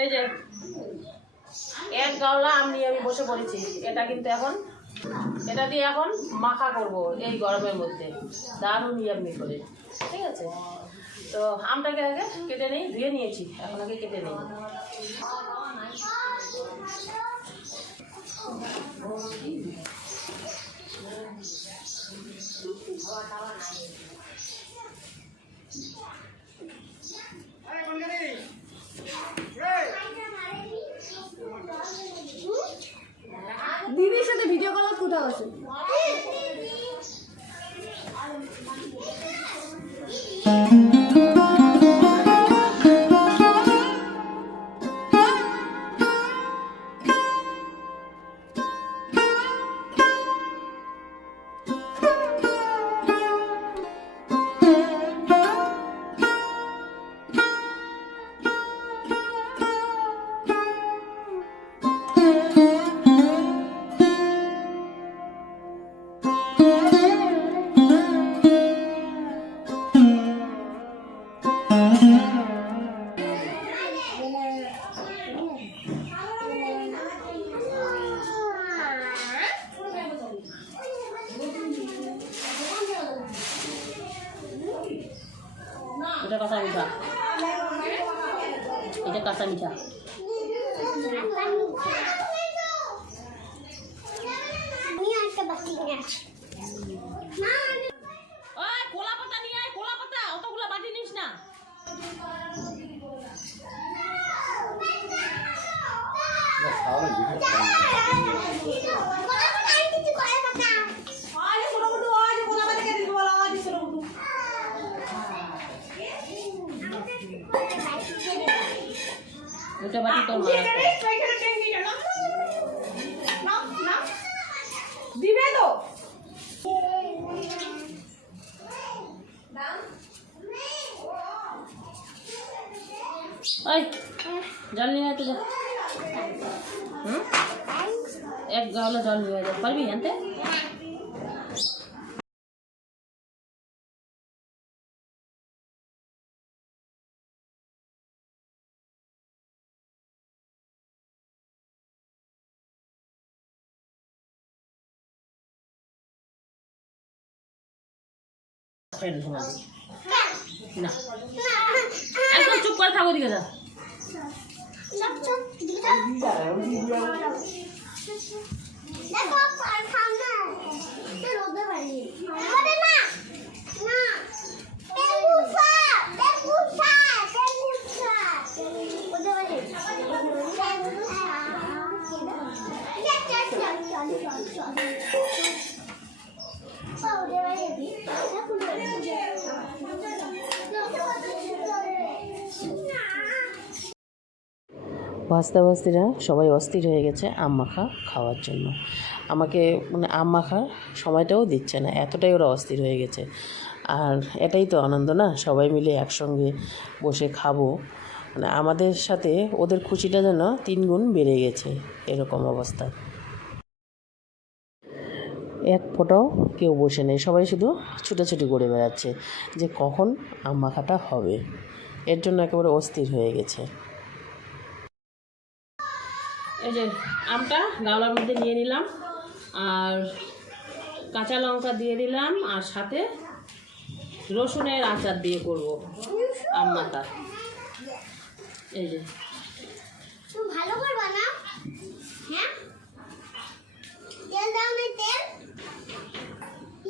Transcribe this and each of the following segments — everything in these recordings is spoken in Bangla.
এই যে, এক গাওলা আম আমি বসে পড়েছি। এটা কিন্তু এখন, এটা দিয়ে এখন মাখা করব এই গরমের মধ্যে। দারুণ ইয়াম্মি করে, ঠিক আছে? তো আমটাকে আগে কেটে নেই, ধুয়ে নিয়েছি। এখন আগে কেটে নেই। দিদির সাথে ভিডিও কল কোথাও আছে এটা কাঁচা মিঠা। এটা কাঁচা মিঠা। কোলা পাতা নিয়ে আয় কোলা পাতা। অতগুলো বাটি নিস না। ওটা বাটি তোর মা দিবে তো। ওই জল নিয়ে আয় তো যা। হুম? এক গাওলা জল নিয়ে আয় যা। পারবি আনতে? না। একদম চুপ করে থাকো দিকে যা। দেখো না। না বেগুসা বেগুসা বেগুসা রোদে বাড়ি বেগুসা চল চল চল চল চল রোদে বাড়ি দেখো ভাস্তা ভাস্তিরা সবাই অস্থির হয়ে গেছে আম মাখা খাওয়ার জন্য। আমাকে মানে আম মাখার সময়টাও দিচ্ছে না, এতটাই ওরা অস্থির হয়ে গেছে। আর এটাই তো আনন্দ না, সবাই মিলে একসঙ্গে বসে খাব। মানে আমাদের সাথে ওদের খুশিটা যেন তিন গুণ বেড়ে গেছে, এরকম অবস্থা। এক ফোটাও কেউ বসে নেই। সবাই শুধু ছুটাছুটি করে বেড়াচ্ছে যে কখন আম মাখাটা হবে। এর জন্য একেবারে অস্থির হয়ে গেছে। এই যে আমটা গাওলার মধ্যে নিয়ে নিলাম আর কাঁচা লঙ্কা দিয়ে দিলাম আর সাথে রসুনের আচার দিয়ে করব আম মাথা এই যে। ভালো করে বানাও। হ্যাঁ? তেল দাও তেল।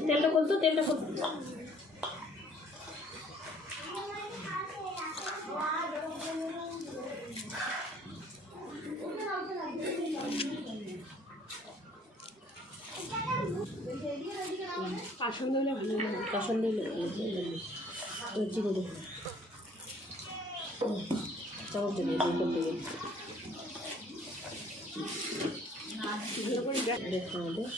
তেলটা খুলতো তেলটা খুলতো আসন দিলে ভালো লাগে আসন দিলে ভালো লাগে। আমাদের।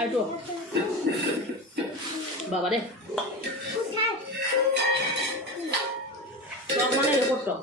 আর বাবা রে টক মানে রেকর্ড টক।